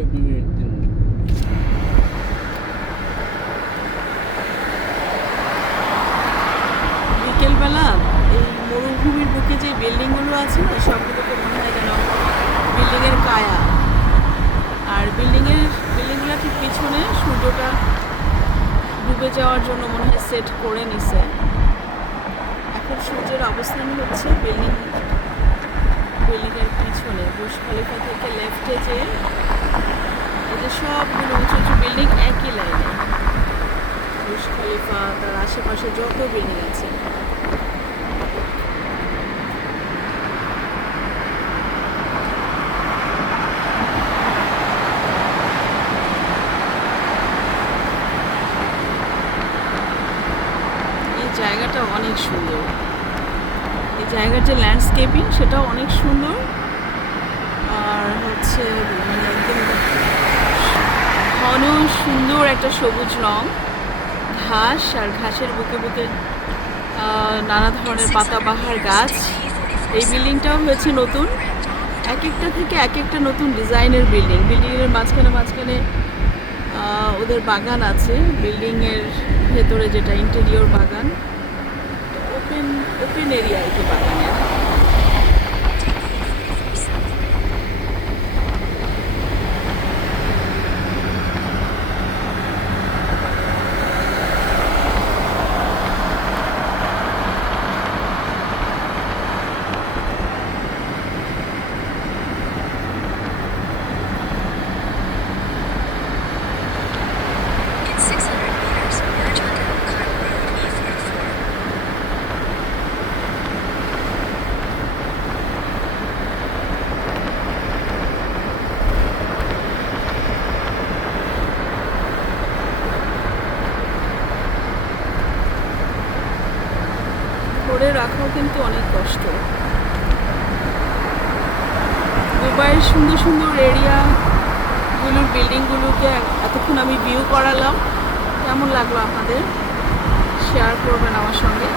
February din. বিকেলবেলা এই মরুভূমির বুকে যে বিল্ডিংগুলো আছে না সবগুলোকে মনে হয় যেন বিল্ডিংয়ের কায়া। আর বিল্ডিংয়ের বিল্ডিংগুলো ঠিক পিছনে সূর্যটা ডুবে যাওয়ার জন্য মনে হয় সেট করে নিছে। এখন সূর্যের অবস্থান হচ্ছে বিল্ডিং, বিল্ডিংয়ের পিছনে। বুশ খালিফা থেকে লেফটে যে যে সবগুলো উঁচু উঁচু বিল্ডিং একই লাইনে খালিফা, তার আশেপাশে যত বিল্ডিং আছে। জায়গাটা অনেক সুন্দর। এই জায়গার যে ল্যান্ডস্কেপিং সেটাও অনেক সুন্দর আর হচ্ছে মানে একদম ঘন সুন্দর একটা সবুজ রং ঘাস আর ঘাসের বুকে বুকে নানা ধরনের পাতাবাহার গাছ। এই বিল্ডিংটাও হয়েছে নতুন। এক একটা থেকে এক একটা নতুন ডিজাইনের বিল্ডিং। বিল্ডিংয়ের মাঝখানে মাঝখানে ওদের বাগান আছে। বিল্ডিংয়ের ভেতরে যেটা ইন্টেরিয়র বাগান ওপেন ওপেন এরিয়া আর কি বাগানের ধরে রাখাও কিন্তু অনেক কষ্ট। দুবাইয়ের সুন্দর সুন্দর এরিয়া গুলোর বিল্ডিংগুলোকে এতক্ষণ আমি ভিউ করালাম। কেমন লাগল আপনাদের? শেয়ার করবেন আমার সঙ্গে।